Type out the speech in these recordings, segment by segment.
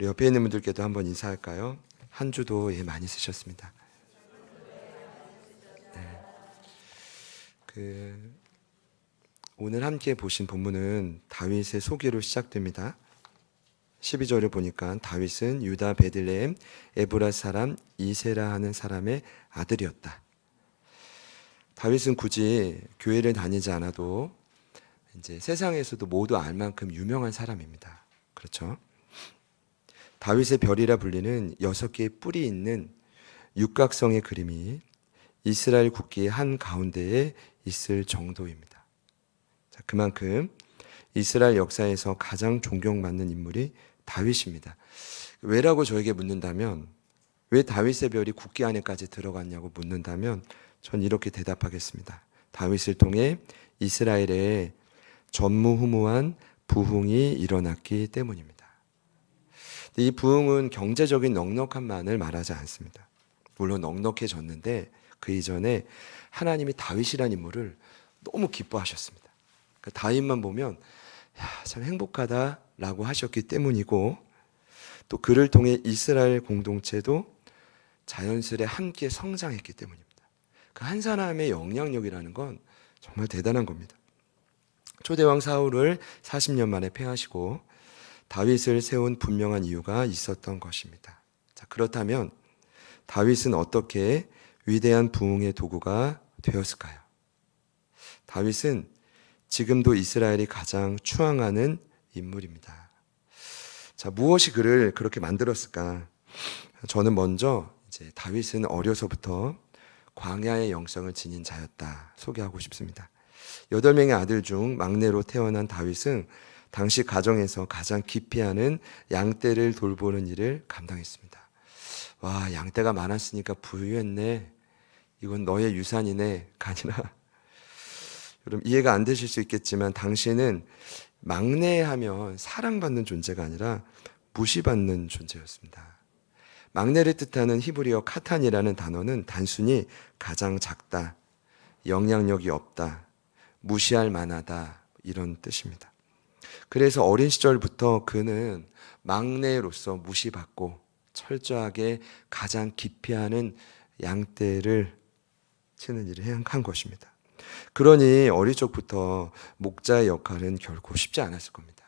우리 옆에 있는 분들께도 한번 인사할까요? 한 주도 많이 쓰셨습니다. 그 오늘 함께 보신 본문은 다윗의 소개로 시작됩니다. 12절을 보니까 다윗은 유다 베들레헴 에브라 사람 이세라 하는 사람의 아들이었다. 다윗은 굳이 교회를 다니지 않아도 이제 세상에서도 모두 알 만큼 유명한 사람입니다. 그렇죠? 다윗의 별이라 불리는 6개의 뿔이 있는 육각성의 그림이 이스라엘 국기의 한 가운데에 있을 정도입니다. 자, 그만큼 이스라엘 역사에서 가장 존경받는 인물이 다윗입니다. 왜라고 저에게 묻는다면, 왜 다윗의 별이 국기 안에까지 들어갔냐고 묻는다면 전 이렇게 대답하겠습니다. 다윗을 통해 이스라엘에 전무후무한 부흥이 일어났기 때문입니다. 이 부흥은 경제적인 넉넉함만을 말하지 않습니다. 물론 넉넉해졌는데 그 이전에 하나님이 다윗이라는 인물을 너무 기뻐하셨습니다. 그러니까 다윗만 보면 참 행복하다라고 하셨기 때문이고, 또 그를 통해 이스라엘 공동체도 자연스레 함께 성장했기 때문입니다. 그 한 사람의 영향력이라는 건 정말 대단한 겁니다. 초대왕 사울을 40년 만에 패하시고 다윗을 세운 분명한 이유가 있었던 것입니다. 자, 그렇다면 다윗은 어떻게 위대한 부흥의 도구가 되었을까요? 다윗은 지금도 이스라엘이 가장 추앙하는 인물입니다. 자, 무엇이 그를 그렇게 만들었을까? 저는 먼저 이제 다윗은 어려서부터 광야의 영성을 지닌 자였다 소개하고 싶습니다. 8명의 아들 중 막내로 태어난 다윗은 당시 가정에서 가장 기피하는 양떼를 돌보는 일을 감당했습니다. 와, 양떼가 많았으니까 부유했네. 이건 너의 유산이네.가 아니라, 여러분 이해가 안 되실 수 있겠지만 당시에는 막내 하면 사랑받는 존재가 아니라 무시받는 존재였습니다. 막내를 뜻하는 히브리어 카탄이라는 단어는 단순히 가장 작다, 영향력이 없다, 무시할 만하다 이런 뜻입니다. 그래서 어린 시절부터 그는 막내로서 무시받고 철저하게 가장 기피하는 양떼를 치는 일을 한 것입니다. 그러니 어릴 적부터 목자의 역할은 결코 쉽지 않았을 겁니다.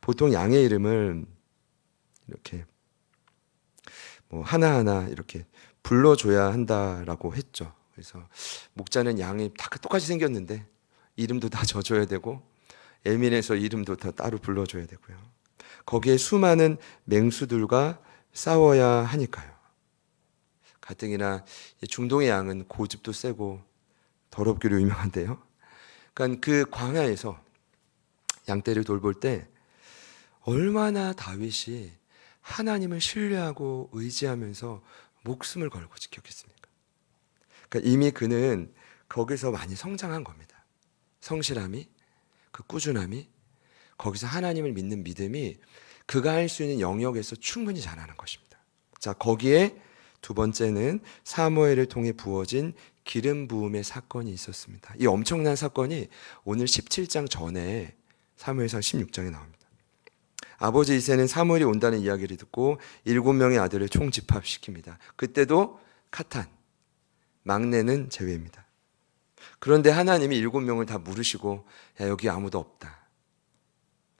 보통 양의 이름을 이렇게 하나하나 이렇게 불러줘야 한다라고 했죠. 그래서 목자는 양이 다 똑같이 생겼는데 이름도 다 져줘야 되고, 예민해서 이름도 다 따로 불러줘야 되고요. 거기에 수많은 맹수들과 싸워야 하니까요. 가뜩이나 중동의 양은 고집도 세고 더럽기로 유명한데요. 그러니까 그 광야에서 양떼를 돌볼 때 얼마나 다윗이 하나님을 신뢰하고 의지하면서 목숨을 걸고 지켰겠습니까? 그러니까 이미 그는 거기서 많이 성장한 겁니다. 성실함이, 그 꾸준함이, 거기서 하나님을 믿는 믿음이 그가 할 수 있는 영역에서 충분히 자라는 것입니다. 자, 거기에 두 번째는 사무엘을 통해 부어진 기름 부음의 사건이 있었습니다. 이 엄청난 사건이 오늘 17장 전에 사무엘상 16장에 나옵니다. 아버지 이새는 사무엘이 온다는 이야기를 듣고 7명의 아들을 총집합시킵니다. 그때도 카탄, 막내는 제외입니다. 그런데 하나님이 7명을 다 물으시고, 야, 여기 아무도 없다.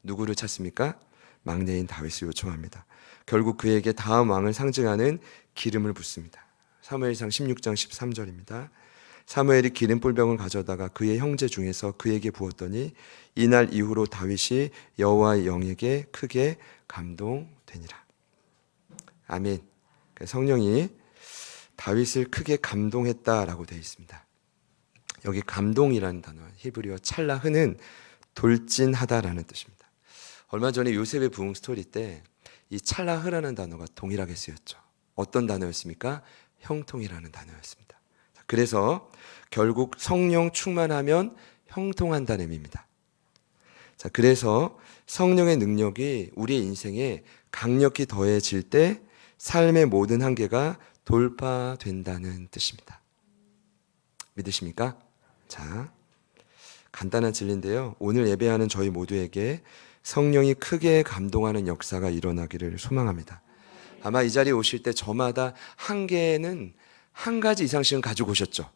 누구를 찾습니까? 막내인 다윗을 요청합니다. 결국 그에게 다음 왕을 상징하는 기름을 붓습니다. 사무엘상 16장 13절입니다. 사무엘이 기름 뿔병을 가져다가 그의 형제 중에서 그에게 부었더니 이날 이후로 다윗이 여호와의 영에게 크게 감동되니라. 아멘. 성령이 다윗을 크게 감동했다라고 되어 있습니다. 여기 감동이라는 단어, 히브리어 찰라흐는 돌진하다라는 뜻입니다. 얼마 전에 요셉의 부흥 스토리 때 이 찰라흐라는 단어가 동일하게 쓰였죠. 어떤 단어였습니까? 형통이라는 단어였습니다. 그래서 결국 성령 충만하면 형통한다는 의미입니다. 자, 그래서 성령의 능력이 우리의 인생에 강력히 더해질 때 삶의 모든 한계가 돌파된다는 뜻입니다. 믿으십니까? 자, 간단한 진리인데요. 오늘 예배하는 저희 모두에게 성령이 크게 감동하는 역사가 일어나기를 소망합니다. 아마 이 자리에 오실 때 저마다 한 개는 한 가지 이상씩은 가지고 오셨죠.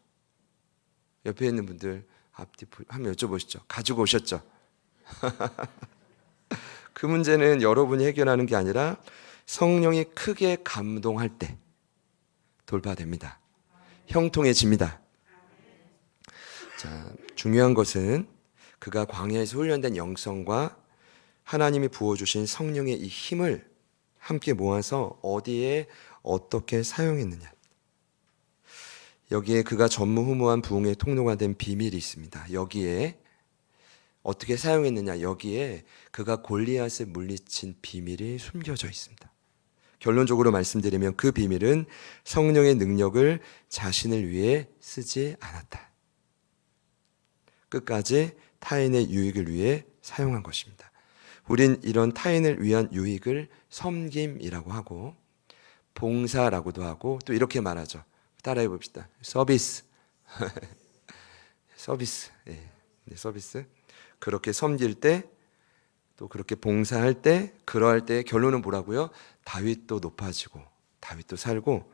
옆에 있는 분들 앞뒤 한번 여쭤보시죠. 가지고 오셨죠? 그 문제는 여러분이 해결하는 게 아니라 성령이 크게 감동할 때 돌파됩니다. 형통해집니다. 자, 중요한 것은 그가 광야에서 훈련된 영성과 하나님이 부어주신 성령의 이 힘을 함께 모아서 어디에 어떻게 사용했느냐. 여기에 그가 전무후무한 부흥의 통로가 된 비밀이 있습니다. 여기에 어떻게 사용했느냐. 여기에 그가 골리앗을 물리친 비밀이 숨겨져 있습니다. 결론적으로 말씀드리면 그 비밀은 성령의 능력을 자신을 위해 쓰지 않았다. 끝까지 타인의 유익을 위해 사용한 것입니다. 우린 이런 타인을 위한 유익을 섬김이라고 하고 봉사라고도 하고 또 이렇게 말하죠. 따라해 봅시다. 서비스. 서비스. 네, 서비스. 그렇게 섬길 때 또 그렇게 봉사할 때 그러할 때 결론은 뭐라고요? 다윗도 높아지고 다윗도 살고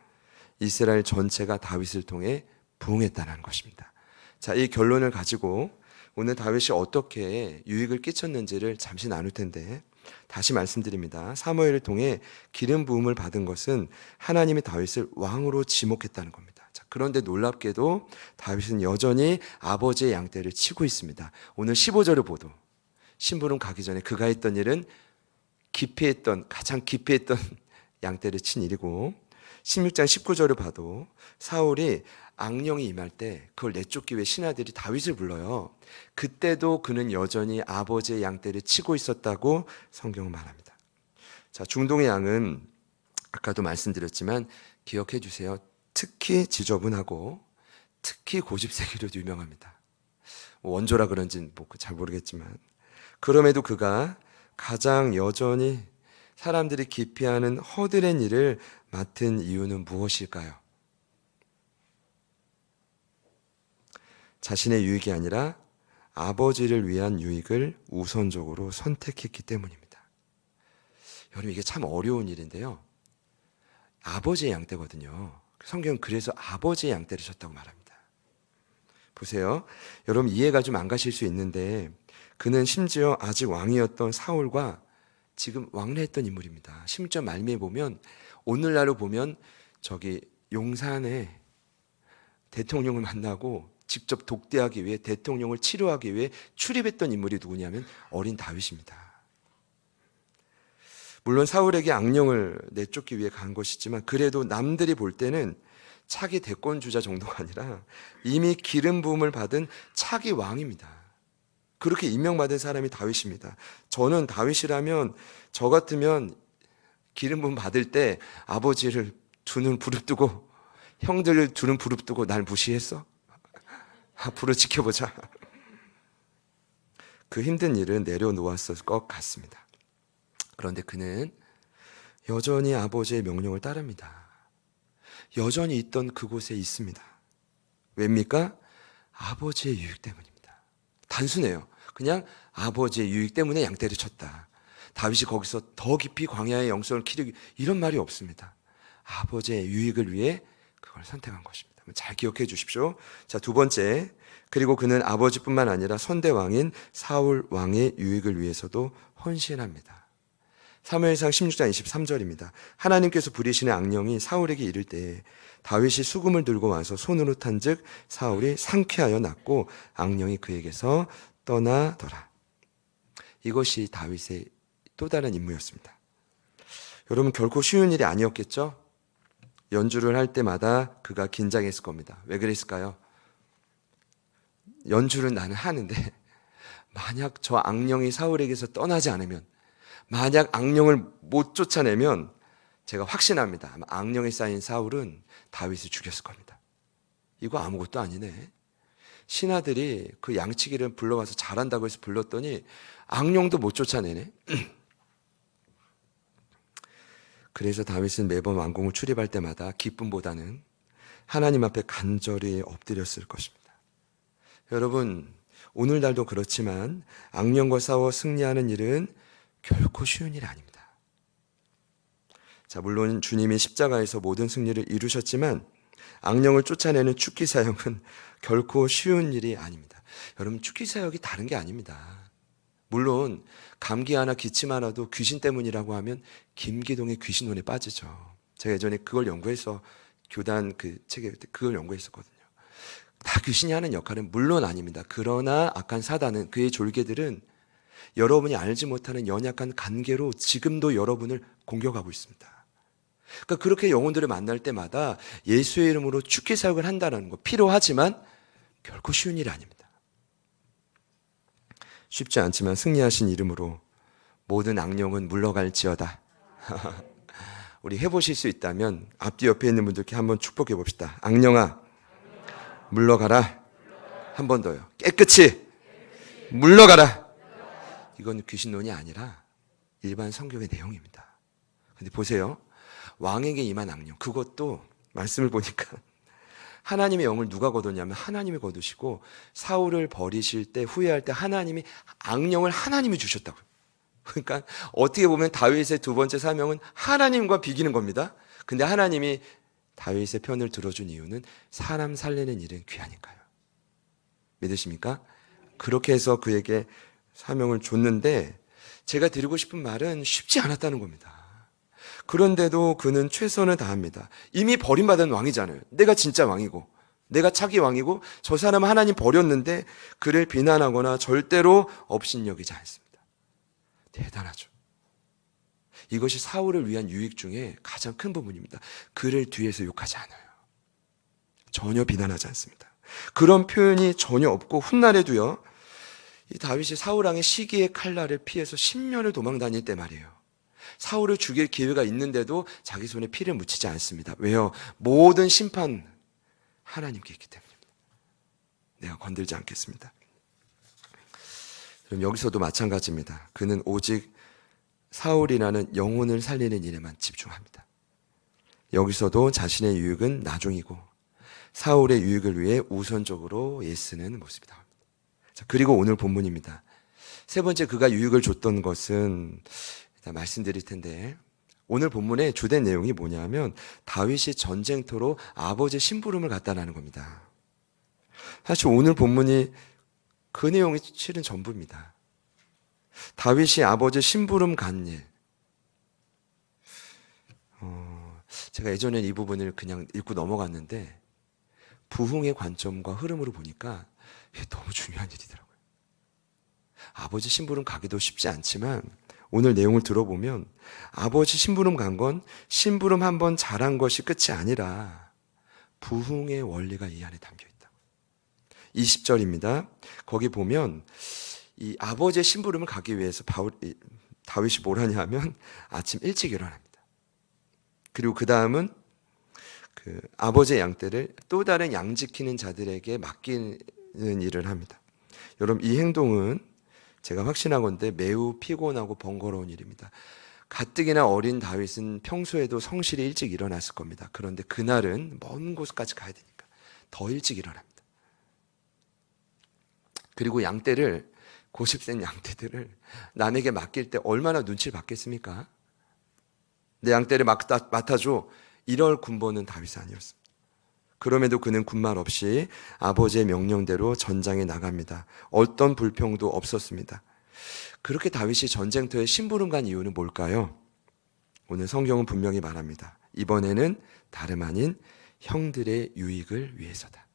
이스라엘 전체가 다윗을 통해 부흥했다는 것입니다. 자, 이 결론을 가지고 오늘 다윗이 어떻게 유익을 끼쳤는지를 잠시 나눌 텐데 다시 말씀드립니다. 사무엘을 통해 기름 부음을 받은 것은 하나님이 다윗을 왕으로 지목했다는 겁니다. 자, 그런데 놀랍게도 다윗은 여전히 아버지의 양떼를 치고 있습니다. 오늘 15절을 보도 심부름 가기 전에 그가 했던 일은 가장 깊이 했던 양떼를 친 일이고 16장 19절을 봐도 사울이 악령이 임할 때 그걸 내쫓기 위해 신하들이 다윗을 불러요. 그때도 그는 여전히 아버지의 양떼를 치고 있었다고 성경은 말합니다. 자, 중동의 양은 아까도 말씀드렸지만 기억해 주세요. 특히 지저분하고 특히 고집세기로 유명합니다. 원조라 그런지는 잘 모르겠지만 그럼에도 그가 가장 여전히 사람들이 기피하는 허드렛 일을 맡은 이유는 무엇일까요? 자신의 유익이 아니라 아버지를 위한 유익을 우선적으로 선택했기 때문입니다. 여러분, 이게 참 어려운 일인데요. 아버지의 양떼거든요. 성경은 그래서 아버지의 양떼를 쳤다고 말합니다. 보세요. 여러분, 이해가 좀 안 가실 수 있는데 그는 심지어 아직 왕이었던 사울과 지금 왕래했던 인물입니다. 심지어 말미에 보면 오늘날로 보면 저기 용산에 대통령을 만나고 직접 독대하기 위해 대통령을 치료하기 위해 출입했던 인물이 누구냐면 어린 다윗입니다. 물론 사울에게 악령을 내쫓기 위해 간 것이지만 그래도 남들이 볼 때는 차기 대권 주자 정도가 아니라 이미 기름 부음을 받은 차기 왕입니다. 그렇게 임명받은 사람이 다윗입니다. 저는 다윗이라면 저 같으면 기름 부음 받을 때 아버지를 두 눈 부릅뜨고 형들을 두 눈 부릅뜨고 날 무시했어? 앞으로 지켜보자. 그 힘든 일은 내려놓았을 것 같습니다. 그런데 그는 여전히 아버지의 명령을 따릅니다. 여전히 있던 그곳에 있습니다. 왜입니까? 아버지의 유익 때문입니다. 단순해요. 그냥 아버지의 유익 때문에 양떼를 쳤다. 다윗이 거기서 더 깊이 광야의 영성을 기르기 이런 말이 없습니다. 아버지의 유익을 위해 그걸 선택한 것입니다. 잘 기억해 주십시오. 자, 두 번째, 그리고 그는 아버지뿐만 아니라 선대왕인 사울 왕의 유익을 위해서도 헌신합니다. 사무엘상 16장 23절입니다. 하나님께서 부리시는 악령이 사울에게 이를 때 다윗이 수금을 들고 와서 손으로 탄즉 사울이 상쾌하여 낫고 악령이 그에게서 떠나더라. 이것이 다윗의 또 다른 임무였습니다. 여러분, 결코 쉬운 일이 아니었겠죠? 연주를 할 때마다 그가 긴장했을 겁니다. 왜 그랬을까요? 연주를 나는 하는데 만약 저 악령이 사울에게서 떠나지 않으면, 만약 악령을 못 쫓아내면 제가 확신합니다. 아마 악령에 쌓인 사울은 다윗을 죽였을 겁니다. 이거 아무것도 아니네. 신하들이 그 양치기를 불러와서 잘한다고 해서 불렀더니 악령도 못 쫓아내네. 그래서 다윗은 매번 왕궁을 출입할 때마다 기쁨보다는 하나님 앞에 간절히 엎드렸을 것입니다. 여러분, 오늘날도 그렇지만 악령과 싸워 승리하는 일은 결코 쉬운 일이 아닙니다. 자, 물론 주님이 십자가에서 모든 승리를 이루셨지만 악령을 쫓아내는 축기 사역은 결코 쉬운 일이 아닙니다. 여러분, 축기 사역이 다른 게 아닙니다. 물론 감기 하나 기침 하나도 귀신 때문이라고 하면 김기동의 귀신론에 빠지죠. 제가 예전에 그걸 연구해서 교단 그 책에 그걸 연구했었거든요. 다 귀신이 하는 역할은 물론 아닙니다. 그러나 악한 사단은, 그의 졸개들은 여러분이 알지 못하는 연약한 관계로 지금도 여러분을 공격하고 있습니다. 그러니까 그렇게 영혼들을 만날 때마다 예수의 이름으로 축기 사역을 한다는 거 필요하지만 결코 쉬운 일이 아닙니다. 쉽지 않지만 승리하신 이름으로 모든 악령은 물러갈지어다. 우리 해보실 수 있다면 앞뒤 옆에 있는 분들께 한번 축복해 봅시다. 악령아, 물러가라. 한 번 더요. 깨끗이 물러가라. 이건 귀신론이 아니라 일반 성경의 내용입니다. 근데 보세요. 왕에게 임한 악령, 그것도 말씀을 보니까 하나님의 영을 누가 거두냐면 하나님이 거두시고, 사울을 버리실 때, 후회할 때 하나님이 악령을 하나님이 주셨다고요. 그러니까 어떻게 보면 다윗의 두 번째 사명은 하나님과 비기는 겁니다. 근데 하나님이 다윗의 편을 들어준 이유는 사람 살리는 일은 귀하니까요. 믿으십니까? 그렇게 해서 그에게 사명을 줬는데, 제가 드리고 싶은 말은 쉽지 않았다는 겁니다. 그런데도 그는 최선을 다합니다. 이미 버림받은 왕이잖아요. 내가 진짜 왕이고, 내가 차기 왕이고, 저 사람은 하나님 버렸는데 그를 비난하거나 절대로 업신여기지 않습니다. 대단하죠. 이것이 사울을 위한 유익 중에 가장 큰 부분입니다. 그를 뒤에서 욕하지 않아요. 전혀 비난하지 않습니다. 그런 표현이 전혀 없고, 훗날에도요, 이 다윗이 사울 왕의 시기의 칼날을 피해서 10년을 도망 다닐 때 말이에요, 사울을 죽일 기회가 있는데도 자기 손에 피를 묻히지 않습니다. 왜요? 모든 심판 하나님께 있기 때문입니다. 내가 건들지 않겠습니다. 그럼 여기서도 마찬가지입니다. 그는 오직 사울이라는 영혼을 살리는 일에만 집중합니다. 여기서도 자신의 유익은 나중이고 사울의 유익을 위해 우선적으로 애쓰는 모습이 나옵니다. 자, 그리고 오늘 본문입니다. 세 번째, 그가 유익을 줬던 것은 말씀드릴 텐데, 오늘 본문의 주된 내용이 뭐냐면 다윗이 전쟁터로 아버지 심부름을 갔다라는 겁니다. 사실 오늘 본문이 그 내용이 실은 전부입니다. 다윗이 아버지 심부름 간 일. 제가 예전엔 이 부분을 그냥 읽고 넘어갔는데 부흥의 관점과 흐름으로 보니까 이게 너무 중요한 일이더라고요. 아버지 심부름 가기도 쉽지 않지만 오늘 내용을 들어보면 아버지 심부름 간 건 심부름 한번 잘한 것이 끝이 아니라 부흥의 원리가 이 안에 담겨 있다. 20절입니다. 거기 보면 이 아버지의 심부름을 가기 위해서 다윗이 뭘 하냐 하면 아침 일찍 일어납니다. 그리고 그 다음은 그 아버지의 양떼를 또 다른 양 지키는 자들에게 맡기는 일을 합니다. 여러분, 이 행동은 제가 확신하건대 매우 피곤하고 번거로운 일입니다. 가뜩이나 어린 다윗은 평소에도 성실히 일찍 일어났을 겁니다. 그런데 그날은 먼 곳까지 가야 되니까 더 일찍 일어납니다. 그리고 양떼를, 고집센 양떼들을 남에게 맡길 때 얼마나 눈치를 받겠습니까? 내 양떼를 맡아줘, 이럴 군번은 다윗이 아니었습니다. 그럼에도 그는 군말 없이 아버지의 명령대로 전장에 나갑니다. 어떤 불평도 없었습니다. 그렇게 다윗이 전쟁터에 심부름 간 이유는 뭘까요? 오늘 성경은 분명히 말합니다. 이번에는 다름 아닌 형들의 유익을 위해서다.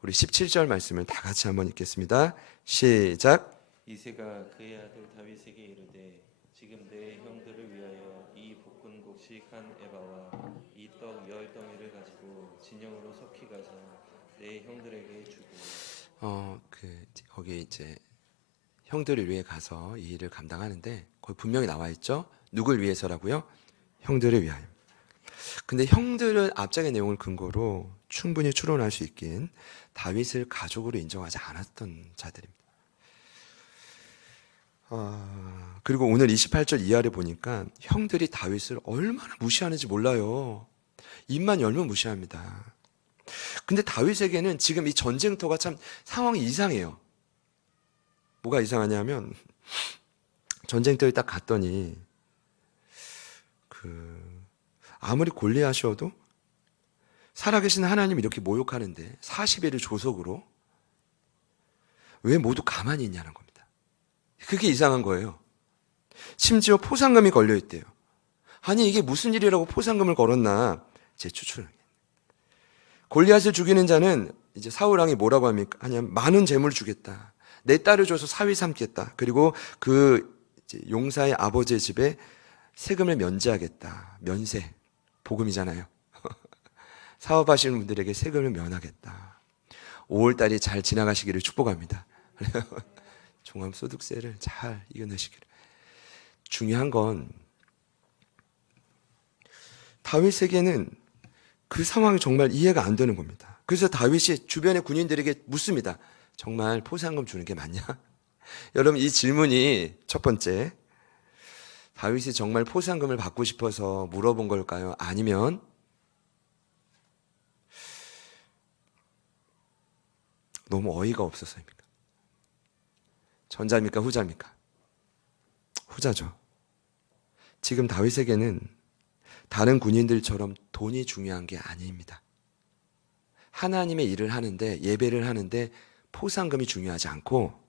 우리 17절 말씀을 다 같이 한번 읽겠습니다. 시작. 이새가 그의 아들 다윗에게 이르되 지금 내 형들을 위하여 이 볶은 곡식 한 에바와 이 떡 10덩이를 가지고 진영으로 석히 가서 내 형들에게 주고. 거기 이제 형들을 위해 가서 이 일을 감당하는데 거기 분명히 나와 있죠. 누굴 위해서라고요? 형들을 위하여. 근데 형들은 앞장의 내용을 근거로 충분히 추론할 수 있긴 다윗을 가족으로 인정하지 않았던 자들입니다. 그리고 오늘 28절 이하를 보니까 형들이 다윗을 얼마나 무시하는지 몰라요. 입만 열면 무시합니다. 근데 다윗에게는 지금 이 전쟁터가 참 상황이 이상해요. 뭐가 이상하냐면 전쟁터에 딱 갔더니 아무리 골리앗이어도 살아계신 하나님을 이렇게 모욕하는데 40일을 조속으로 왜 모두 가만히 있냐는 겁니다. 그게 이상한 거예요. 심지어 포상금이 걸려 있대요. 아니 이게 무슨 일이라고 포상금을 걸었나? 제 추측은 골리앗을 죽이는 자는 이제 사울 왕이 뭐라고 합니까? 하냐면 많은 재물을 주겠다. 내 딸을 줘서 사위 삼겠다. 그리고 그 이제 용사의 아버지의 집에 세금을 면제하겠다. 면세 복음이잖아요. 사업하시는 분들에게 세금을 면하겠다. 5월달이 잘 지나가시기를 축복합니다. 종합소득세를 잘 이겨내시기를. 중요한 건 다윗에게는 그 상황이 정말 이해가 안 되는 겁니다. 그래서 다윗이 주변의 군인들에게 묻습니다. 정말 포상금 주는 게 맞냐? 여러분 이 질문이 첫 번째, 다윗이 정말 포상금을 받고 싶어서 물어본 걸까요? 아니면 너무 어이가 없어서입니까? 전자입니까? 후자입니까? 후자죠. 지금 다윗에게는 다른 군인들처럼 돈이 중요한 게 아닙니다. 하나님의 일을 하는데, 예배를 하는데 포상금이 중요하지 않고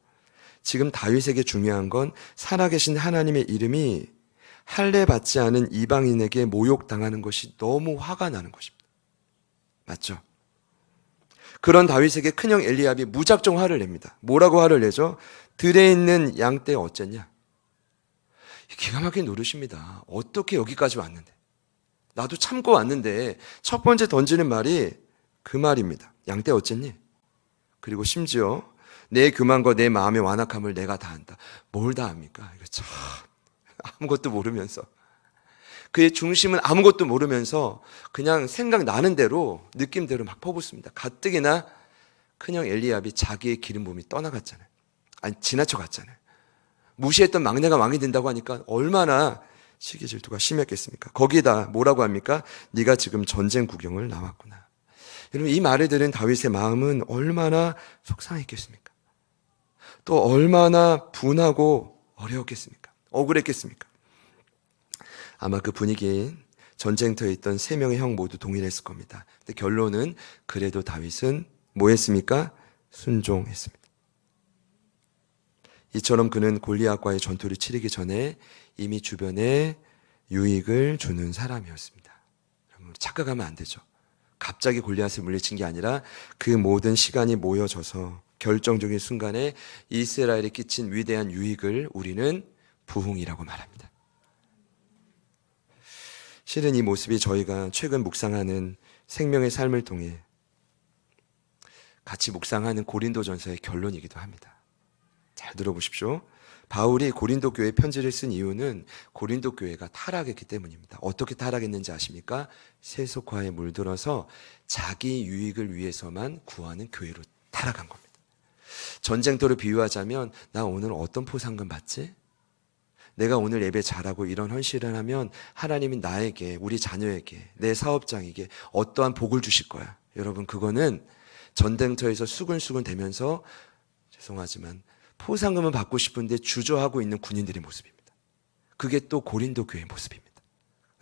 지금 다윗에게 중요한 건 살아계신 하나님의 이름이 할례 받지 않은 이방인에게 모욕당하는 것이 너무 화가 나는 것입니다. 맞죠? 그런 다윗에게 큰형 엘리압이 무작정 화를 냅니다. 뭐라고 화를 내죠? 들에 있는 양떼 어쨌냐? 기가 막힌 노릇입니다. 어떻게 여기까지 왔는데? 나도 참고 왔는데 첫 번째 던지는 말이 그 말입니다. 양떼 어쨌니? 그리고 심지어 내 교만과 내 마음의 완악함을 내가 다 안다. 뭘 다 압니까? 이거 참 아무것도 모르면서 그의 중심은 아무것도 모르면서 그냥 생각나는 대로 느낌대로 막 퍼붓습니다. 가뜩이나 큰형 엘리압이 자기의 기름 부음이 떠나갔잖아요. 아니 지나쳐 갔잖아요. 무시했던 막내가 왕이 된다고 하니까 얼마나 시기 질투가 심했겠습니까? 거기다 뭐라고 합니까? 네가 지금 전쟁 구경을 나왔구나. 여러분 이 말을 들은 다윗의 마음은 얼마나 속상했겠습니까? 또 얼마나 분하고 어려웠겠습니까? 억울했겠습니까? 아마 그 분위기인 전쟁터에 있던 세 명의 형 모두 동일했을 겁니다. 근데 결론은 그래도 다윗은 뭐 했습니까? 순종했습니다. 이처럼 그는 골리앗과의 전투를 치르기 전에 이미 주변에 유익을 주는 사람이었습니다. 여러분 착각하면 안 되죠. 갑자기 골리앗을 물리친 게 아니라 그 모든 시간이 모여져서 결정적인 순간에 이스라엘에 끼친 위대한 유익을 우리는 부흥이라고 말합니다. 실은 이 모습이 저희가 최근 묵상하는 생명의 삶을 통해 같이 묵상하는 고린도전서의 결론이기도 합니다. 잘 들어보십시오. 바울이 고린도 교회 편지를 쓴 이유는 고린도 교회가 타락했기 때문입니다. 어떻게 타락했는지 아십니까? 세속화에 물들어서 자기 유익을 위해서만 구하는 교회로 타락한 겁니다. 전쟁터를 비유하자면 나 오늘 어떤 포상금 받지? 내가 오늘 예배 잘하고 이런 헌신을 하면 하나님이 나에게, 우리 자녀에게, 내 사업장에게 어떠한 복을 주실 거야. 여러분 그거는 전쟁터에서 수근수근 대면서 죄송하지만 포상금은 받고 싶은데 주저하고 있는 군인들의 모습입니다. 그게 또 고린도 교회의 모습입니다.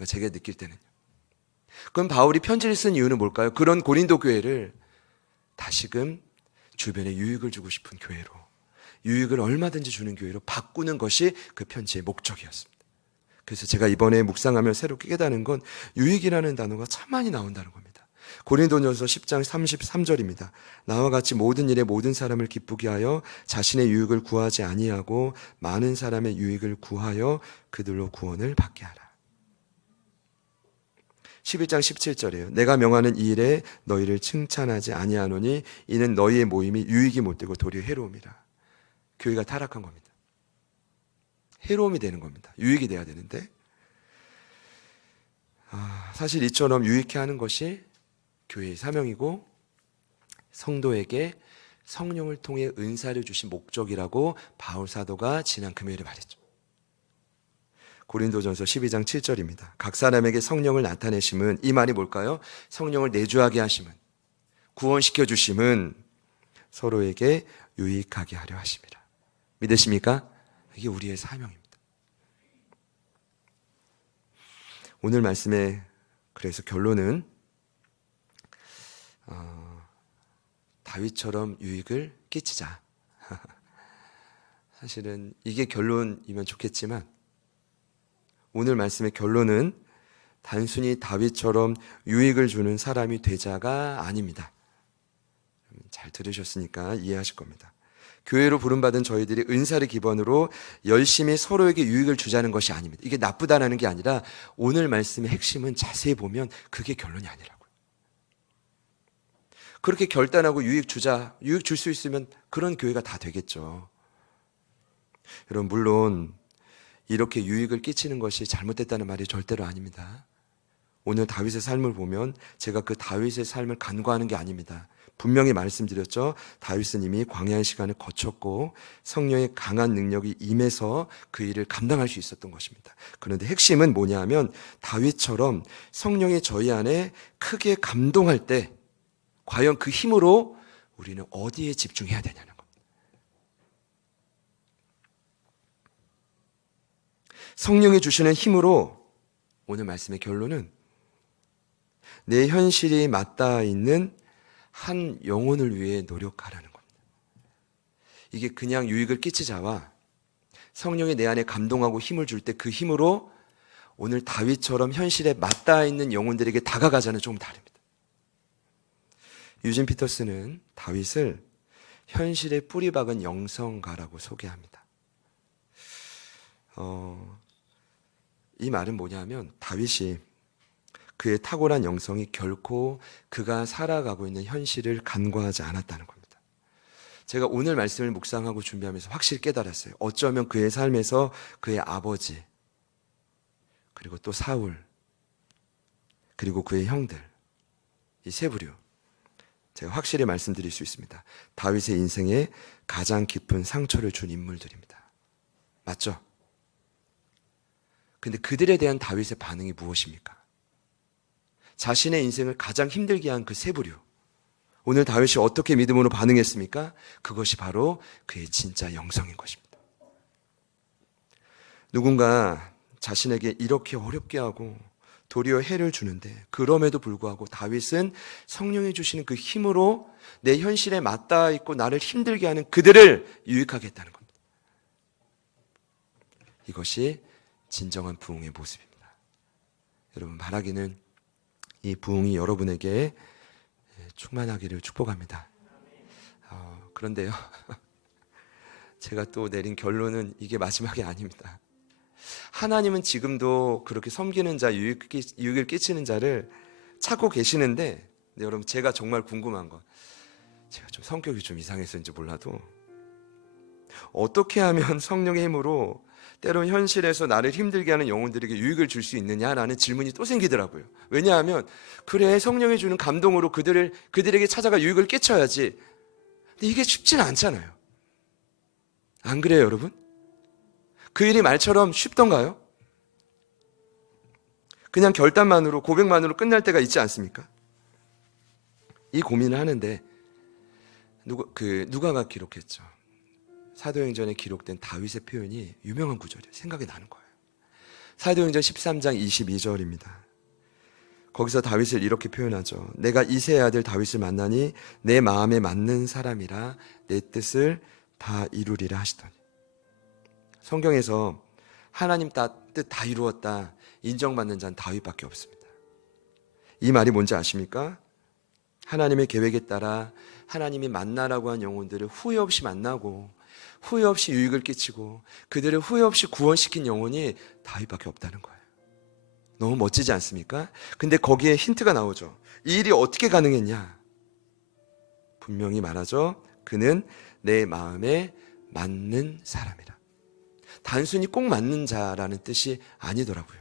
제가 느낄 때는요. 그럼 바울이 편지를 쓴 이유는 뭘까요? 그런 고린도 교회를 다시금 주변에 유익을 주고 싶은 교회로, 유익을 얼마든지 주는 교회로 바꾸는 것이 그 편지의 목적이었습니다. 그래서 제가 이번에 묵상하며 새롭게 깨닫는 건 유익이라는 단어가 참 많이 나온다는 겁니다. 고린도전서 10장 33절입니다. 나와 같이 모든 일에 모든 사람을 기쁘게 하여 자신의 유익을 구하지 아니하고 많은 사람의 유익을 구하여 그들로 구원을 받게 하라. 11장 17절이에요. 내가 명하는 이 일에 너희를 칭찬하지 아니하노니 이는 너희의 모임이 유익이 못되고 도리어 해로움이라. 교회가 타락한 겁니다. 해로움이 되는 겁니다. 유익이 돼야 되는데 사실 이처럼 유익해 하는 것이 교회의 사명이고 성도에게 성령을 통해 은사를 주신 목적이라고 바울 사도가 지난 금요일에 말했죠. 고린도전서 12장 7절입니다. 각 사람에게 성령을 나타내심은, 이 말이 뭘까요? 성령을 내주하게 하심은, 구원시켜 주심은 서로에게 유익하게 하려 하심이라. 믿으십니까? 이게 우리의 사명입니다. 오늘 말씀의 그래서 결론은 다윗처럼 유익을 끼치자. 사실은 이게 결론이면 좋겠지만 오늘 말씀의 결론은 단순히 다윗처럼 유익을 주는 사람이 되자가 아닙니다. 잘 들으셨으니까 이해하실 겁니다. 교회로 부름받은 저희들이 은사를 기반으로 열심히 서로에게 유익을 주자는 것이 아닙니다. 이게 나쁘다라는 게 아니라 오늘 말씀의 핵심은 자세히 보면 그게 결론이 아니라고요. 그렇게 결단하고 유익 주자, 유익 줄 수 있으면 그런 교회가 다 되겠죠. 여러분, 물론 이렇게 유익을 끼치는 것이 잘못됐다는 말이 절대로 아닙니다. 오늘 다윗의 삶을 보면 제가 그 다윗의 삶을 간과하는 게 아닙니다. 분명히 말씀드렸죠. 다윗은 이미 광야의 시간을 거쳤고 성령의 강한 능력이 임해서 그 일을 감당할 수 있었던 것입니다. 그런데 핵심은 뭐냐 하면 다윗처럼 성령이 저희 안에 크게 감동할 때 과연 그 힘으로 우리는 어디에 집중해야 되냐는 겁니다. 성령이 주시는 힘으로 오늘 말씀의 결론은 내 현실이 맞닿아 있는 한 영혼을 위해 노력하라는 겁니다. 이게 그냥 유익을 끼치자와 성령이 내 안에 감동하고 힘을 줄 때 그 힘으로 오늘 다윗처럼 현실에 맞닿아 있는 영혼들에게 다가가자는 좀 다릅니다. 유진 피터스는 다윗을 현실에 뿌리 박은 영성가라고 소개합니다. 이 말은 뭐냐면 다윗이 그의 탁월한 영성이 결코 그가 살아가고 있는 현실을 간과하지 않았다는 겁니다. 제가 오늘 말씀을 묵상하고 준비하면서 확실히 깨달았어요. 어쩌면 그의 삶에서 그의 아버지, 그리고 또 사울, 그리고 그의 형들, 이 세 부류, 제가 확실히 말씀드릴 수 있습니다. 다윗의 인생에 가장 깊은 상처를 준 인물들입니다. 맞죠? 근데 그들에 대한 다윗의 반응이 무엇입니까? 자신의 인생을 가장 힘들게 한 그 세 부류, 오늘 다윗이 어떻게 믿음으로 반응했습니까? 그것이 바로 그의 진짜 영성인 것입니다. 누군가 자신에게 이렇게 어렵게 하고 도리어 해를 주는데 그럼에도 불구하고 다윗은 성령이 주시는 그 힘으로 내 현실에 맞닿아 있고 나를 힘들게 하는 그들을 유익하게 했다는 겁니다. 이것이 진정한 부흥의 모습입니다. 여러분, 바라기는 이 부흥이 여러분에게 충만하기를 축복합니다. 그런데요, 제가 또 내린 결론은 이게 마지막이 아닙니다. 하나님은 지금도 그렇게 섬기는 자, 유익을 끼치는 자를 찾고 계시는데, 여러분, 제가 정말 궁금한 건, 제가 좀 성격이 좀 이상해서인지 몰라도 어떻게 하면 성령의 힘으로 때론 현실에서 나를 힘들게 하는 영혼들에게 유익을 줄 수 있느냐라는 질문이 또 생기더라고요. 왜냐하면 그래, 성령이 주는 감동으로 그들에게 찾아가 유익을 끼쳐야지. 근데 이게 쉽지는 않잖아요. 안 그래요, 여러분? 그 일이 말처럼 쉽던가요? 그냥 결단만으로, 고백만으로 끝날 때가 있지 않습니까? 이 고민을 하는데 누가가 기록했죠. 사도행전에 기록된 다윗의 표현이 유명한 구절이에요. 생각이 나는 거예요. 사도행전 13장 22절입니다. 거기서 다윗을 이렇게 표현하죠. 내가 이새의 아들 다윗을 만나니 내 마음에 맞는 사람이라 내 뜻을 다 이루리라 하시더니. 성경에서 하나님 뜻 다 이루었다 인정받는 자는 다윗밖에 없습니다. 이 말이 뭔지 아십니까? 하나님의 계획에 따라 하나님이 만나라고 한 영혼들을 후회 없이 만나고 후회 없이 유익을 끼치고 그들을 후회 없이 구원시킨 영혼이 다윗밖에 없다는 거예요. 너무 멋지지 않습니까? 근데 거기에 힌트가 나오죠. 이 일이 어떻게 가능했냐? 분명히 말하죠. 그는 내 마음에 맞는 사람이라. 단순히 꼭 맞는 자라는 뜻이 아니더라고요.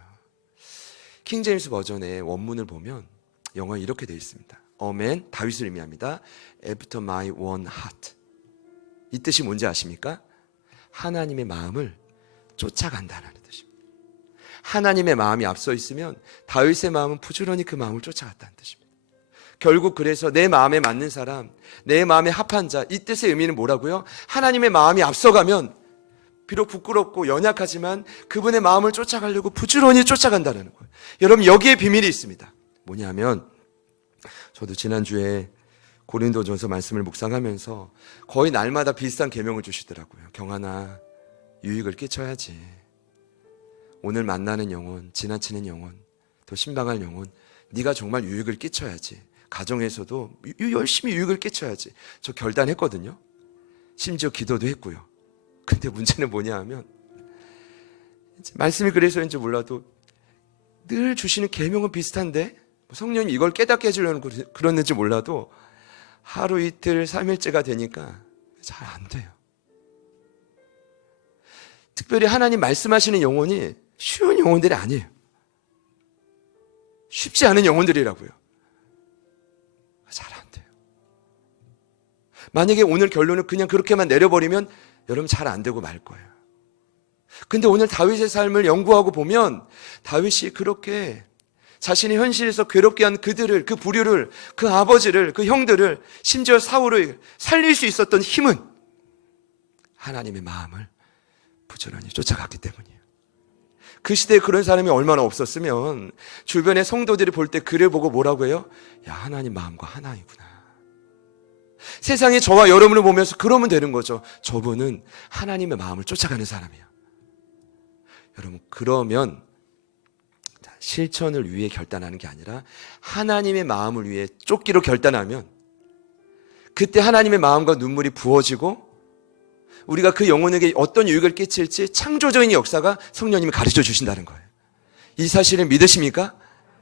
킹제임스 버전의 원문을 보면 영어에 이렇게 되어 있습니다. A man, 다윗을 의미합니다. After my own heart. 이 뜻이 뭔지 아십니까? 하나님의 마음을 쫓아간다는 뜻입니다. 하나님의 마음이 앞서 있으면 다윗의 마음은 부지런히 그 마음을 쫓아갔다는 뜻입니다. 결국 그래서 내 마음에 맞는 사람, 내 마음에 합한 자, 이 뜻의 의미는 뭐라고요? 하나님의 마음이 앞서가면 비록 부끄럽고 연약하지만 그분의 마음을 쫓아가려고 부지런히 쫓아간다는 거예요. 여러분, 여기에 비밀이 있습니다. 뭐냐면, 저도 지난주에 고린도전서 말씀을 묵상하면서 거의 날마다 비슷한 계명을 주시더라고요. 경하나, 유익을 끼쳐야지. 오늘 만나는 영혼, 지나치는 영혼, 또 신방할 영혼, 네가 정말 유익을 끼쳐야지. 가정에서도 열심히 유익을 끼쳐야지. 저 결단했거든요. 심지어 기도도 했고요. 근데 문제는 뭐냐 하면, 말씀이 그래서인지 몰라도 늘 주시는 계명은 비슷한데, 성령님 이걸 깨닫게 해주려는 그러는지 몰라도 하루 이틀 3일째가 되니까 잘 안 돼요. 특별히 하나님 말씀하시는 영혼이 쉬운 영혼들이 아니에요. 쉽지 않은 영혼들이라고요. 잘 안 돼요. 만약에 오늘 결론을 그냥 그렇게만 내려버리면 여러분 잘 안 되고 말 거예요. 근데 오늘 다윗의 삶을 연구하고 보면 다윗이 그렇게 자신의 현실에서 괴롭게 한 그들을, 그 부류를, 그 아버지를, 그 형들을, 심지어 사울을 살릴 수 있었던 힘은 하나님의 마음을 부지런히 쫓아갔기 때문이에요. 그 시대에 그런 사람이 얼마나 없었으면 주변의 성도들이 볼 때 그를 보고 뭐라고 해요? 야, 하나님 마음과 하나이구나. 세상에 저와 여러분을 보면서 그러면 되는 거죠. 저분은 하나님의 마음을 쫓아가는 사람이에요. 여러분, 그러면 실천을 위해 결단하는 게 아니라 하나님의 마음을 위해 쫓기로 결단하면 그때 하나님의 마음과 눈물이 부어지고 우리가 그 영혼에게 어떤 유익을 끼칠지 창조적인 역사가 성령님이 가르쳐 주신다는 거예요. 이 사실을 믿으십니까?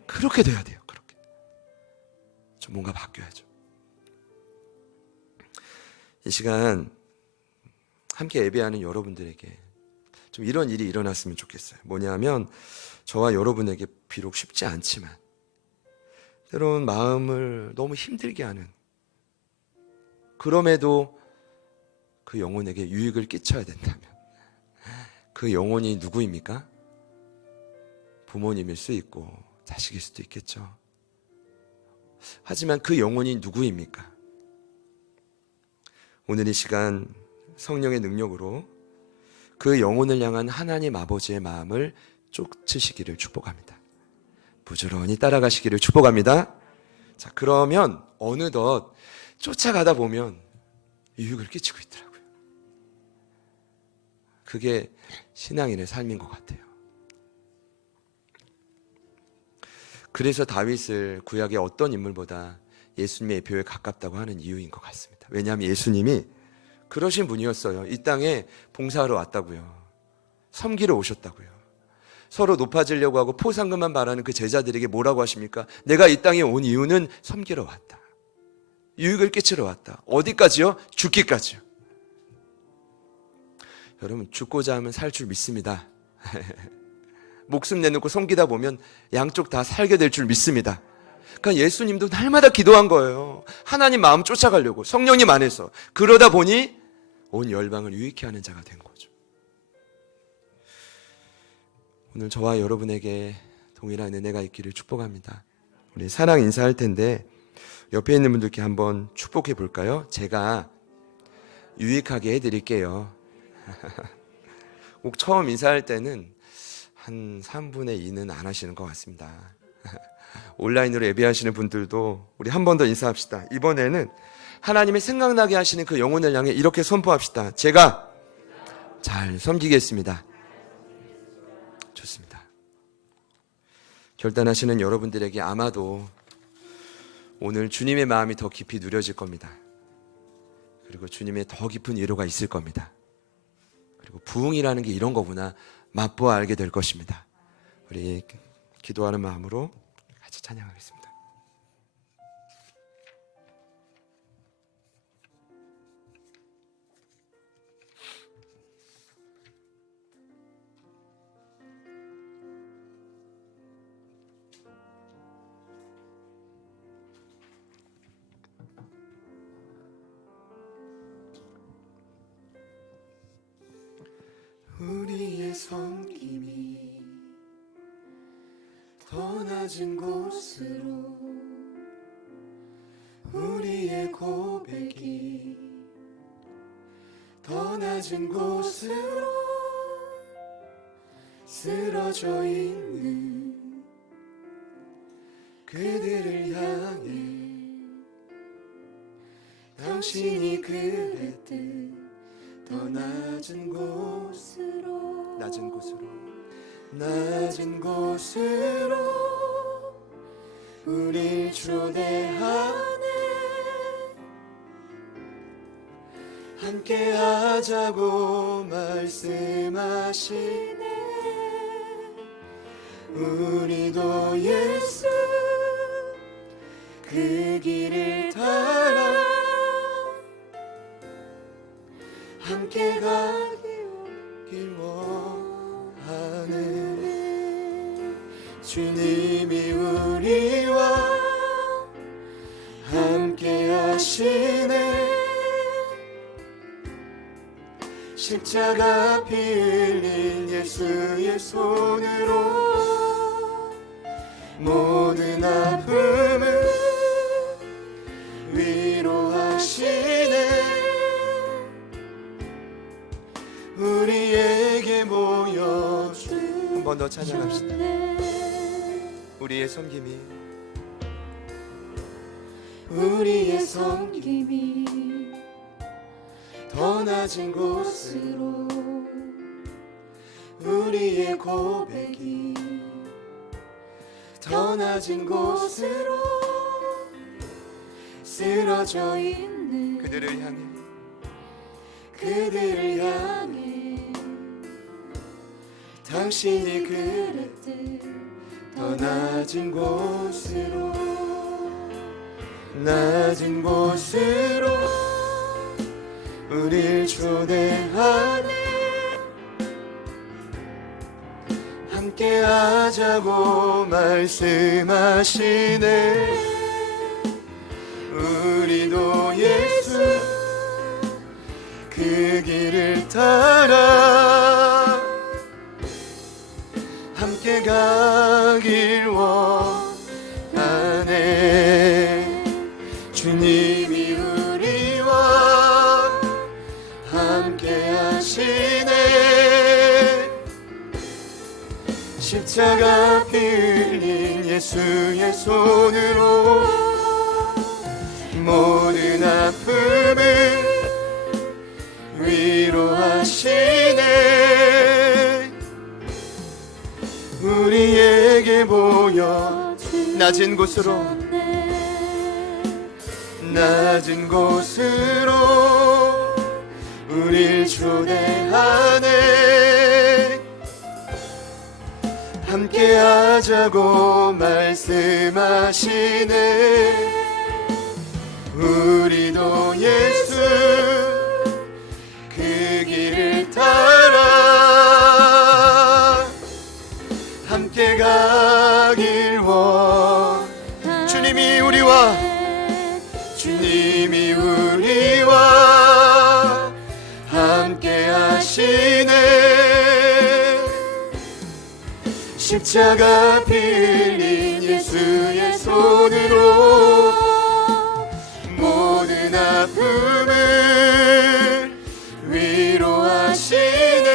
그렇게 돼야 돼요. 그렇게. 좀 뭔가 바뀌어야죠. 이 시간 함께 예배하는 여러분들에게 좀 이런 일이 일어났으면 좋겠어요. 뭐냐면 저와 여러분에게 비록 쉽지 않지만 때로는 마음을 너무 힘들게 하는, 그럼에도 그 영혼에게 유익을 끼쳐야 된다면 그 영혼이 누구입니까? 부모님일 수 있고 자식일 수도 있겠죠. 하지만 그 영혼이 누구입니까? 오늘 이 시간 성령의 능력으로 그 영혼을 향한 하나님 아버지의 마음을 쫓으시기를 축복합니다. 부지런히 따라가시기를 축복합니다. 자, 그러면 어느덧 쫓아가다 보면 유익을 끼치고 있더라고요. 그게 신앙인의 삶인 것 같아요. 그래서 다윗을 구약의 어떤 인물보다 예수님의 예표에 가깝다고 하는 이유인 것 같습니다. 왜냐하면 예수님이 그러신 분이었어요. 이 땅에 봉사하러 왔다고요. 섬기러 오셨다고요. 서로 높아지려고 하고 포상금만 바라는 그 제자들에게 뭐라고 하십니까? 내가 이 땅에 온 이유는 섬기러 왔다. 유익을 끼치러 왔다. 어디까지요? 죽기까지요. 여러분, 죽고자 하면 살 줄 믿습니다. 목숨 내놓고 섬기다 보면 양쪽 다 살게 될 줄 믿습니다. 그러니까 예수님도 날마다 기도한 거예요. 하나님 마음 쫓아가려고, 성령님 안에서. 그러다 보니 온 열방을 유익케 하는 자가 된 거죠. 오늘 저와 여러분에게 동일한 은혜가 있기를 축복합니다. 우리 사랑 인사할 텐데 옆에 있는 분들께 한번 축복해 볼까요? 제가 유익하게 해드릴게요. 꼭 처음 인사할 때는 한 3분의 2는 안 하시는 것 같습니다. 온라인으로 예배하시는 분들도 우리 한 번 더 인사합시다. 이번에는 하나님의 생각나게 하시는 그 영혼을 향해 이렇게 선포합시다. 제가 잘 섬기겠습니다. 좋습니다. 결단하시는 여러분들에게 아마도 오늘 주님의 마음이 더 깊이 누려질 겁니다. 그리고 주님의 더 깊은 위로가 있을 겁니다. 그리고 부흥이라는 게 이런 거구나 맛보아 알게 될 것입니다. 우리 기도하는 마음으로 같이 찬양하겠습니다. 우리의 섬김이 더 낮은 곳으로, 우리의 고백이 더 낮은 곳으로 쓰러져 있는 그들을 향해 당신이 그랬듯 더 낮은 곳으로 낮은 곳으로 낮은 곳으로 우릴 초대하네 함께 하자고 말씀하시네 우리도 예수 그 길을 따라 함께 가길 원하네 주님이 우리와 함께 하시네 십자가 피 흘린 예수의 손으로 모든 아픔을 위로하시네 우리에게 모여주 한 번 더 찬양합시다. 우리의 섬김이 우리의 섬김이 더 낮은 곳으로 우리의 고백이 더 낮은 곳으로 쓰러져 있는 그들을 향해 그들을 향해 당신이 그랬듯 더 낮은 곳으로 낮은 곳으로 우릴 초대하네 함께 하자고 말씀하시네 우리도 예수 그 길을 따라 함께 가길 원하네 주님이 우리와 함께 하시네 십자가 피 흘린 예수의 손으로 모든 아픔을 위로하시네 우리에게 모여 낮은 곳으로 낮은 곳으로 우릴 초대하네 함께 하자고 말씀하시네 우리도 예수 그 길을 따라 함께 가길 원 주님이 우리와 함께 하시네 십자가 피 흘린 예수의 손으로 모든 아픔을 위로하시네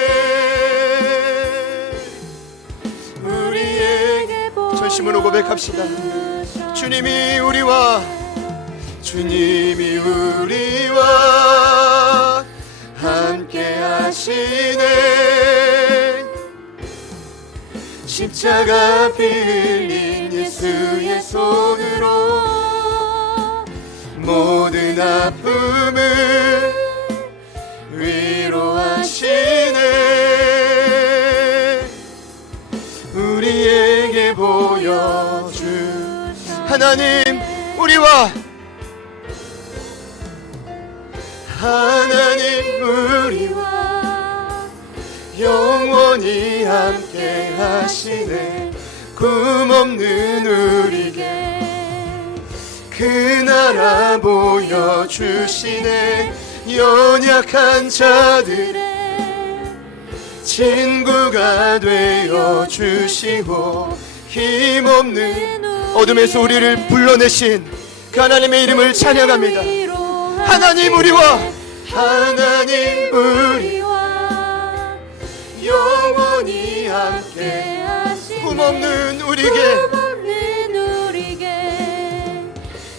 우리에게 전심으로 고백합시다. 주님이 우리와 함께 하시네 십자가 피 흘린 예수의 손으로 모든 아픔을 위로하시네 우리에게 보여준 하나님 우리와 영원히 함께 하시네 꿈없는 우리에게 그 나라 보여주시네 연약한 자들의 친구가 되어주시고 힘없는 어둠에서 우리를 불러내신 그 하나님의 이름을 찬양합니다. 하나님 우리와 영원히 함께 꿈없는 우리에게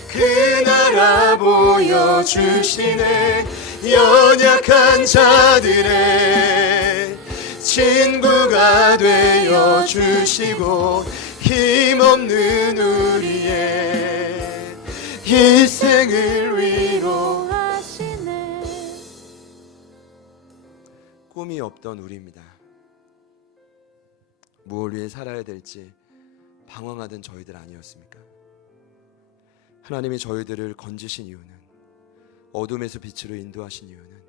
그 나라 보여주시네. 연약한 자들의 친구가 되어 주시고 힘없는 우리의 일생을 위로하시네. 꿈이 없던 우리입니다. 무엇을 위해 살아야 될지 방황하던 저희들 아니었습니까? 하나님이 저희들을 건지신 이유는, 어둠에서 빛으로 인도하신 이유는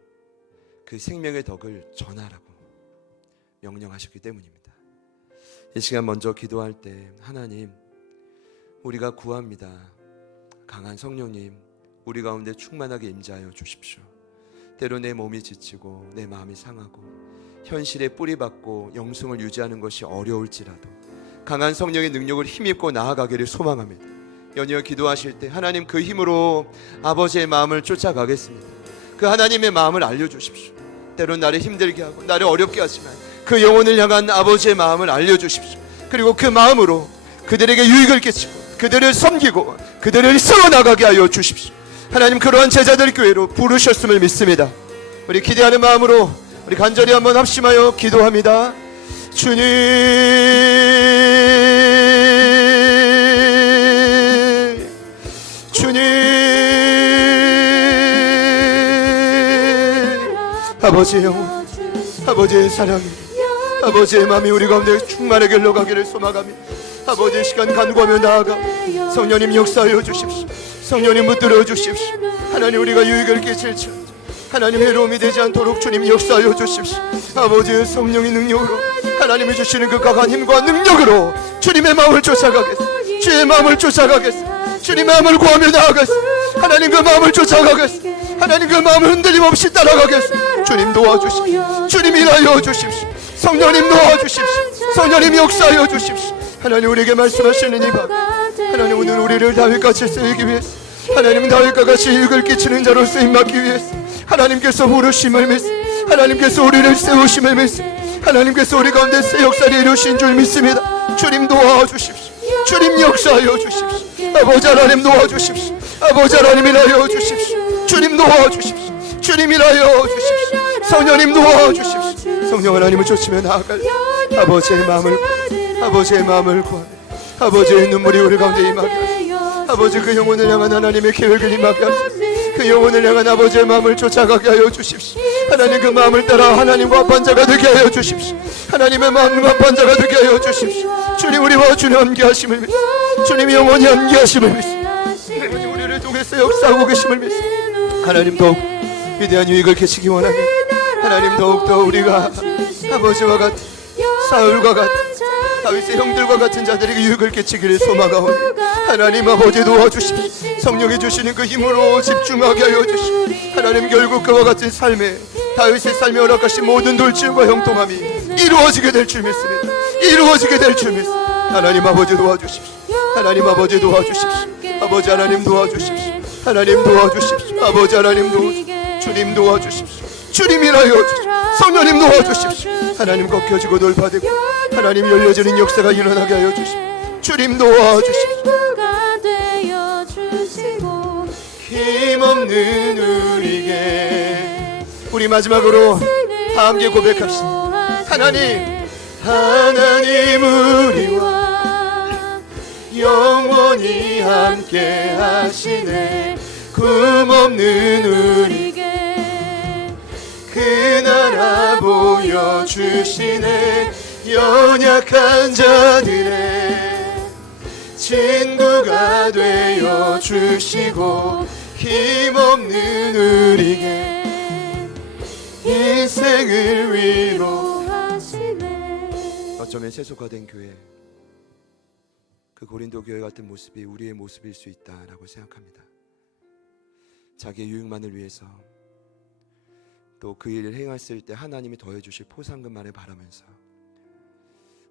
그 생명의 덕을 전하라고 명령하셨기 때문입니다. 이 시간 먼저 기도할 때 하나님, 우리가 구합니다. 강한 성령님, 우리 가운데 충만하게 임재하여 주십시오. 때로 내 몸이 지치고 내 마음이 상하고 현실에 뿌리박고 영성을 유지하는 것이 어려울지라도 강한 성령의 능력을 힘입고 나아가기를 소망합니다. 연이어 기도하실 때 하나님, 그 힘으로 아버지의 마음을 쫓아가겠습니다. 그 하나님의 마음을 알려주십시오. 때론 나를 힘들게 하고 나를 어렵게 하지만 그 영혼을 향한 아버지의 마음을 알려주십시오. 그리고 그 마음으로 그들에게 유익을 끼치고 그들을 섬기고 그들을 세워나가게 하여 주십시오. 하나님, 그러한 제자들 교회로 부르셨음을 믿습니다. 우리 기대하는 마음으로 우리 간절히 한번 합심하여 기도합니다. 주님, 아버지의 영혼, 아버지의 사랑이, 아버지의 마음이 우리 가운데 충만하게 흘러가기를 소망하며 아버지의 시간 간구하며 나아가 성령님 역사하여 주십시오. 성령님 붙들어 주십시오. 하나님, 우리가 유익을 끼칠지어다 하나님 해로움이 되지 않도록 주님 역사하여 주십시오. 아버지의 성령의 능력으로 하나님이 주시는 그 강한 힘과 능력으로 주님의 마음을 쫓아가겠습니다. 주의 마음을 쫓아가겠습니다. 주님의 마음을 구하며 나아가겠습니다. 하나님, 그 마음을 쫓아가겠습니다. 하나님, 그 마음을 흔들림 없이 따라가겠습니다. 주님 도와주십시오. 주님 일하여 주십시오. 성령님 도와주십시오. 성령님 역사하여 주십시오. 하나님, 우리에게 말씀하시는 이 밤, 하나님, 오늘 우리를 다윗같이 쓰이기 위해서, 하나님 다윗과 같이 유익을 끼치는 자로 쓰임받기 위해서 하나님께서 부르심을 믿습니다. 하나님께서 우리를 세우심을 믿습니다. 하나님께서 우리 가운데 새 역사를 이루신 줄 믿습니다. 주님 도와주십시오. 주님 역사하여 주십시오. 아버지 하나님 도와주십시오. 아버지 하나님 일하여 주십시오. 주님 도와주십시오. 주님 일하여 주십시오. 성령님 도와주십시오. 성령 하나님을 쫓으며 나아갈 아버지의 마음을 구하며 아버지의 눈물이 우리 가운데 임하게 하소서. 아버지, 그 영혼을 향한 하나님의 계획을 임하게 하소서. 그 영혼을 향한 아버지의 마음을 쫓아가게 하여 주십시오. 하나님, 그 마음을 따라 하나님과 합한 자가 되게 하여 주십시오. 하나님의 마음과 합한 자가 되게 하여 주십시오. 주님, 우리와 주님 함께하심을 믿습니다. 주님이 영원히 함께하심을 믿습니다. 하나님, 우리를 통해서 역사하고 계심을 믿습니다. 하나님, 더욱 위대한 유익을 계시기 원합니다. 하나님, 더욱더 우리가 아버지와 같은, 사울과 같은, 다윗의 형들과 같은 자들에게 유익을 끼치기를 소망하오니 하나님 아버지 도와주십시오. 성령이 주시는 그 힘으로 집중하게 하여 주십시오. 하나님, 결국 그와 같은 삶에 다윗의 삶에 허락하신 모든 돌침과 형통함이 이루어지게 될 줄 믿습니다. 이루어지게 될 줄 믿습니다. 하나님 아버지 도와주십시오. 하나님 아버지 도와주십시오. 아버지 하나님 도와주십시오. 하나님 도와주십시오. 아버지 하나님 도와주십시오. 주님 도와주십시오. 주님 일하여 주십시오. 성령님 도와주십시오. 하나님 꺾여지고 돌파되고 하나님 열려지는 역사가 일어나게 하여 주십시오. 주님 도와주십시오. 힘없는 우리에게 우리 마지막으로 다 함께 고백합시다. 하나님, 하나님 우리와 영원히 함께 하시네. 꿈없는 우리에게 그 나라 보여주시네. 연약한 자들의 친구가 되어 주시고 힘없는 우리에게 인생을 위로하시네. 어쩌면 세속화된 교회, 그 고린도 교회 같은 모습이 우리의 모습일 수 있다라고 생각합니다. 자기의 유익만을 위해서 또 그 일을 행했을 때 하나님이 더해주실 포상금만을 바라면서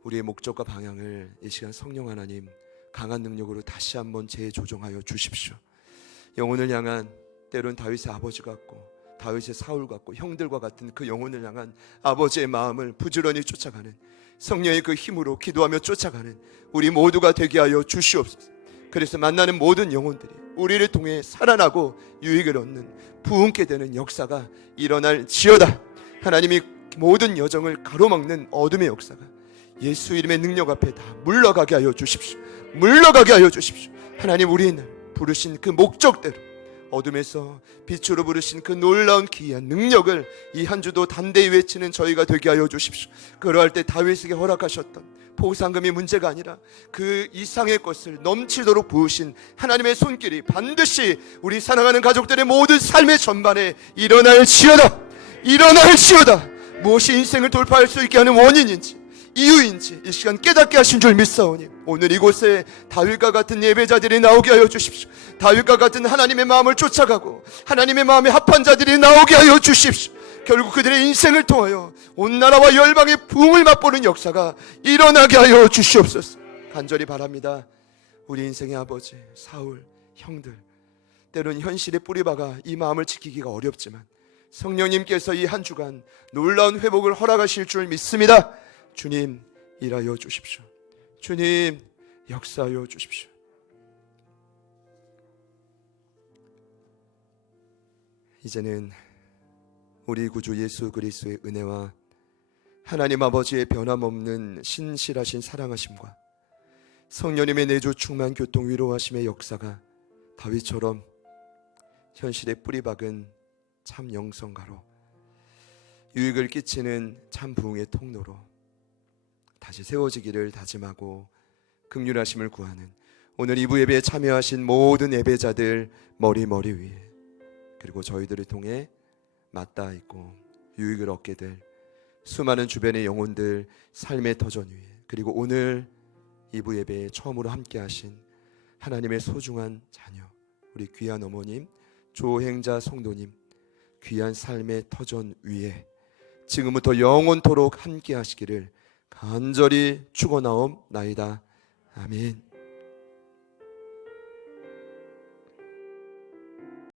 우리의 목적과 방향을 이 시간 성령 하나님 강한 능력으로 다시 한번 재조정하여 주십시오. 영혼을 향한, 때론 다윗의 아버지 같고 다윗의 사울 같고 형들과 같은 그 영혼을 향한 아버지의 마음을 부지런히 쫓아가는 성령의 그 힘으로 기도하며 쫓아가는 우리 모두가 되게 하여 주시옵소서. 그래서 만나는 모든 영혼들이 우리를 통해 살아나고 유익을 얻는 부흥케 되는 역사가 일어날 지어다. 하나님이 모든 여정을 가로막는 어둠의 역사가 예수 이름의 능력 앞에 다 물러가게 하여 주십시오. 물러가게 하여 주십시오. 하나님, 우리를 부르신 그 목적대로 어둠에서 빛으로 부르신 그 놀라운 기이한 능력을 이 한 주도 담대히 외치는 저희가 되게 하여 주십시오. 그러할 때 다윗에게 허락하셨던 보상금이 문제가 아니라 그 이상의 것을 넘치도록 부으신 하나님의 손길이 반드시 우리 사랑하는 가족들의 모든 삶의 전반에 일어날지어다. 일어날지어다. 무엇이 인생을 돌파할 수 있게 하는 원인인지 이유인지 이 시간 깨닫게 하신 줄 믿사오니 오늘 이곳에 다윗과 같은 예배자들이 나오게 하여 주십시오. 다윗과 같은 하나님의 마음을 쫓아가고 하나님의 마음에 합한 자들이 나오게 하여 주십시오. 결국 그들의 인생을 통하여 온 나라와 열방의 부흥을 맛보는 역사가 일어나게 하여 주시옵소서. 간절히 바랍니다. 우리 인생의 아버지 사울 형들, 때론 현실에 뿌리박아 이 마음을 지키기가 어렵지만 성령님께서 이 한 주간 놀라운 회복을 허락하실 줄 믿습니다. 주님, 일하여 주십시오. 주님, 역사하여 주십시오. 이제는 우리 구주 예수 그리스도의 은혜와 하나님 아버지의 변함없는 신실하신 사랑하심과 성령님의 내주 충만 교통 위로하심의 역사가 다윗처럼 현실에 뿌리박은 참 영성가로 유익을 끼치는 참 부흥의 통로로 다시 세워지기를 다짐하고 긍휼하심을 구하는 오늘 이부 예배에 참여하신 모든 예배자들 머리 위에, 그리고 저희들을 통해 맞닿아 있고 유익을 얻게 될 수많은 주변의 영혼들 삶의 터전 위에, 그리고 오늘 이부 예배에 처음으로 함께 하신 하나님의 소중한 자녀 우리 귀한 어머님 조행자 성도님 귀한 삶의 터전 위에 지금부터 영원토록 함께 하시기를 간절히 축원하옵나이다. 아멘.